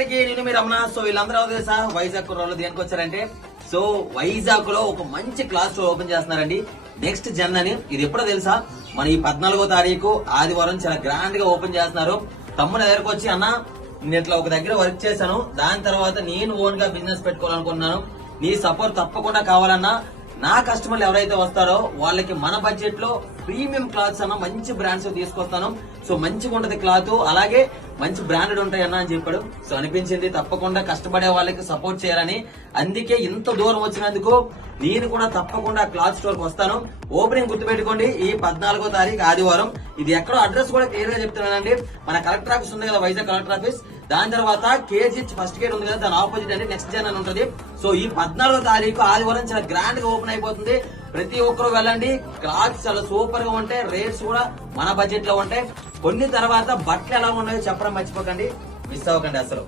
అందరికి నేను మీ రమణ. సో వీళ్ళందరూ తెలుసా వైజాగ్ కుర్రోళ్ళు దేనికి వచ్చారంటే, సో వైజాగ్ లో ఒక మంచి క్లాస్ ఓపెన్ చేస్తున్నారండి. నెక్స్ట్ జన్ అని. ఇది ఎప్పుడో తెలుసా, మన ఈ 14వ తారీఖు ఆదివారం చాలా గ్రాండ్ గా ఓపెన్ చేస్తున్నారు. తమ్ముడు దగ్గరకు వచ్చి, అన్న నేను ఇట్లా ఒక దగ్గర వర్క్ చేశాను, దాని తర్వాత నేను ఓన్ గా బిజినెస్ పెట్టుకోవాలనుకున్నాను, నీ సపోర్ట్ తప్పకుండా కావాలన్నా. నా కస్టమర్లు ఎవరైతే వస్తారో వాళ్ళకి మన బడ్జెట్ లో ప్రీమియం క్లాత్స్ అన్న మంచి బ్రాండ్స్ తీసుకొస్తాను. సో మంచిగా ఉంటది క్లాత్, అలాగే మంచి బ్రాండెడ్ ఉంటాయి అన్న అని చెప్పాడు. సో అనిపించింది తప్పకుండా కష్టపడే వాళ్ళకి సపోర్ట్ చేయాలని. అందుకే ఇంత దూరం వచ్చినందుకు నేను కూడా తప్పకుండా క్లాత్ స్టోర్ కి వస్తాను. ఓపెనింగ్ గుర్తుపెట్టుకోండి, ఈ 14వ తారీఖు ఆదివారం. ఇది ఎక్కడో అడ్రస్ కూడా క్లియర్ గా చెప్తున్నానండి. మన కలెక్టర్ ఆఫీస్ ఉంది కదా, వైజాగ్ కలెక్టర్ ఆఫీస్, దాని తర్వాత కేజీ ఫస్ట్ గేట్ ఉంది కదా, దాని ఆపోజిట్ అంటే నెక్స్ట్ జన్ అని ఉంటుంది. సో ఈ 14వ తారీఖు ఆదివారం చాలా గ్రాండ్ గా ఓపెన్ అయిపోతుంది. ప్రతి ఒక్కరు వెళ్ళండి. క్లాత్స్ చాలా సూపర్ గా ఉంటాయి, రేట్స్ కూడా మన బడ్జెట్ లో ఉంటాయి. కొన్ని తర్వాత బట్టలు ఎలా ఉన్నాయో చెప్పడం మర్చిపోకండి, మిస్ అవ్వకండి అసలు.